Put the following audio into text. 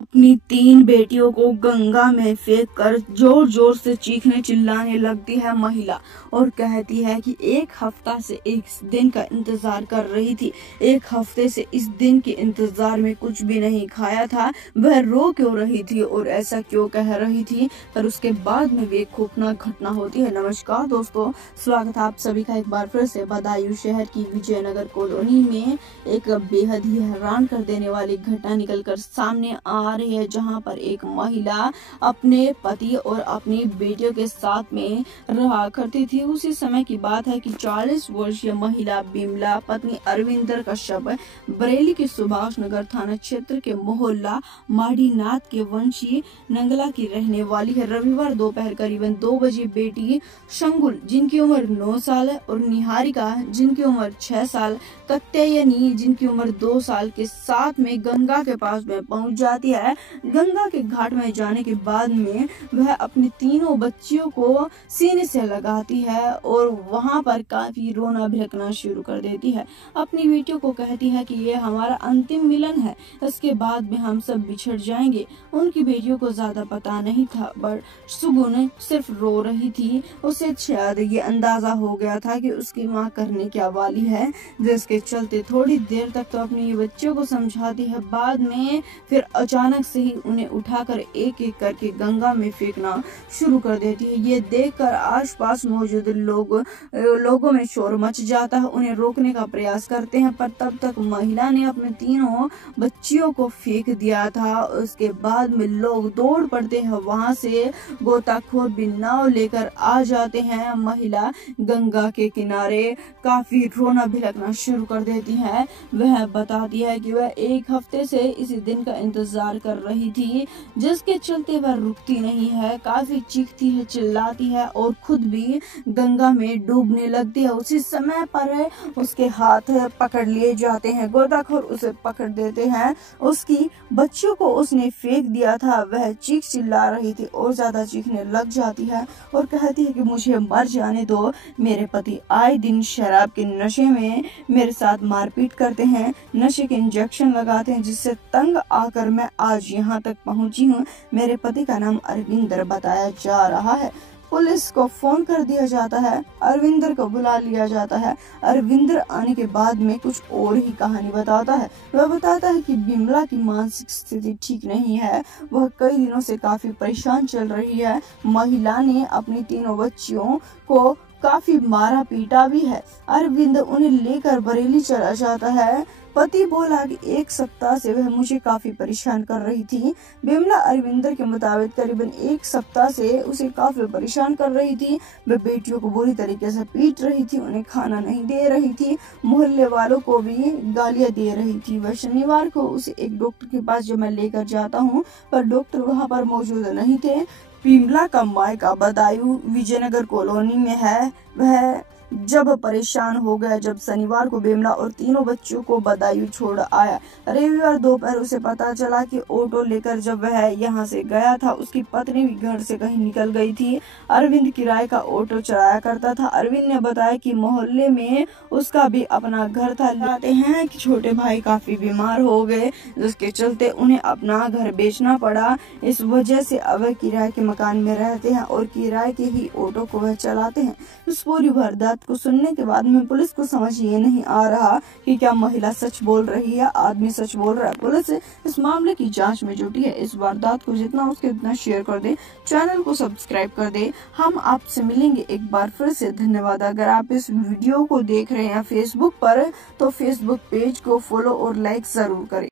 अपनी 3 बेटियों को गंगा में फेंक कर जोर जोर से चीखने चिल्लाने लगती है महिला और कहती है कि एक हफ्ता से इस दिन का इंतजार कर रही थी। एक हफ्ते से इस दिन के इंतजार में कुछ भी नहीं खाया था। वह रो क्यों रही थी और ऐसा क्यों कह रही थी, पर उसके बाद में भी एक खौफनाक घटना होती है। नमस्कार दोस्तों, स्वागत है आप सभी का एक बार फिर से बदायूं शहर की विजयनगर कॉलोनी में। एक बेहद ही हैरान कर देने वाली घटना निकलकर सामने आ रही है, जहां पर एक महिला अपने पति और अपनी बेटियों के साथ में रहा करती थी। उसी समय की बात है कि 40 वर्षीय महिला बिमला पत्नी अरविंदर कश्यप बरेली के सुभाष नगर थाना क्षेत्र के मोहल्ला माढ़ीनाथ के वंशी नंगला की रहने वाली है। रविवार दोपहर करीबन 2 बजे बेटी शंगुल, जिनकी उम्र 9 साल है, और निहारिका, जिनकी उम्र 6 साल, कत्यायनी, जिनकी उम्र 2 साल, के साथ में गंगा के पास में पहुंच जाती है। गंगा के घाट में जाने के बाद में वह अपनी तीनों बच्चियों को सीने से लगाती है और वहां पर काफी रोना भिड़कना शुरू कर देती है। अपनी बेटियों को कहती है कि ये हमारा अंतिम मिलन है, इसके बाद में हम सब बिछड़ जाएंगे। उनकी बेटियों को ज्यादा पता नहीं था, पर सुगुन सिर्फ रो रही थी। उसे शायद ये अंदाजा हो गया था कि उसकी माँ करने क्या वाली है, जिसके चलते थोड़ी देर तक तो अपनी बच्चियों को समझाती है। बाद में फिर अचानक से ही उन्हें उठाकर एक एक करके गंगा में फेंकना शुरू कर देती है। ये देखकर आसपास मौजूद लोगों में शोर मच जाता है। उन्हें रोकने का प्रयास करते हैं, पर तब तक महिला ने अपने तीनों बच्चियों को फेंक दिया था। उसके बाद में लोग दौड़ पड़ते हैं वहां से। गोताखोर भी नाव लेकर आ जाते हैं। महिला गंगा के किनारे काफी रोना भिड़कना शुरू कर देती है। वह बताती है कि वह एक हफ्ते से इसी दिन का इंतजार कर रही थी, जिसके चलते वह रुकती नहीं है। काफी चीखती है, चिल्लाती है और खुद भी गंगा में डूबने लगती है। उसी समय पर उसके हाथ पकड़ लिए जाते हैं। गोताखोर उसे पकड़ देते हैं। उसकी बच्चियों को उसने फेंक दिया था। वह चीख चिल्ला रही थी और ज्यादा चीखने लग जाती है और कहती है कि मुझे मर जाने दो। मेरे पति आए दिन शराब के नशे में मेरे साथ मारपीट करते हैं, नशे के इंजेक्शन लगाते हैं, जिससे तंग आकर मैं आज यहाँ तक पहुँची हूँ। मेरे पति का नाम अरविंदर बताया जा रहा है। पुलिस को फोन कर दिया जाता है। अरविंदर को बुला लिया जाता है। अरविंदर आने के बाद में कुछ और ही कहानी बताता है। वह बताता है कि बिमला की मानसिक स्थिति ठीक नहीं है। वह कई दिनों से काफी परेशान चल रही है। महिला ने अपनी तीनों बच्चियों को काफी मारा पीटा भी है। अरविंद उन्हें लेकर बरेली चला जाता है। पति बोला कि एक सप्ताह से वह मुझे काफी परेशान कर रही थी। बिमला अरविंदर के मुताबिक करीबन एक सप्ताह से उसे काफी परेशान कर रही थी। वह बेटियों को बुरी तरीके से पीट रही थी, उन्हें खाना नहीं दे रही थी, मोहल्ले वालों को भी गालियां दे रही थी। वह शनिवार को उसे एक डॉक्टर के पास जो मैं लेकर जाता हूँ, पर डॉक्टर वहाँ पर मौजूद नहीं थे। बिमला का मायका बदायूं विजयनगर कॉलोनी में है। वह जब परेशान हो गया जब शनिवार को बिमला और तीनों बच्चों को बदायूं छोड़ आया। रविवार दोपहर उसे पता चला कि ऑटो लेकर जब वह यहाँ से गया था, उसकी पत्नी भी घर से कहीं निकल गई थी। अरविंद किराए का ऑटो चलाया करता था। अरविंद ने बताया कि मोहल्ले में उसका भी अपना घर था। कहते हैं कि छोटे भाई काफी बीमार हो गए, जिसके चलते उन्हें अपना घर बेचना पड़ा। इस वजह से अब वह किराए के मकान में रहते हैं और किराए के ही ऑटो को वह चलाते हैं। इस पूरी वारदात को सुनने के बाद में पुलिस को समझ ये नहीं आ रहा कि क्या महिला सच बोल रही है, आदमी सच बोल रहा है। पुलिस इस मामले की जांच में जुटी है। इस वारदात को जितना हो सके उतना शेयर कर दे, चैनल को सब्सक्राइब कर दे। हम आपसे मिलेंगे एक बार फिर से। धन्यवाद। अगर आप इस वीडियो को देख रहे हैं फेसबुक पर, तो फेसबुक पेज को फॉलो और लाइक जरूर करें।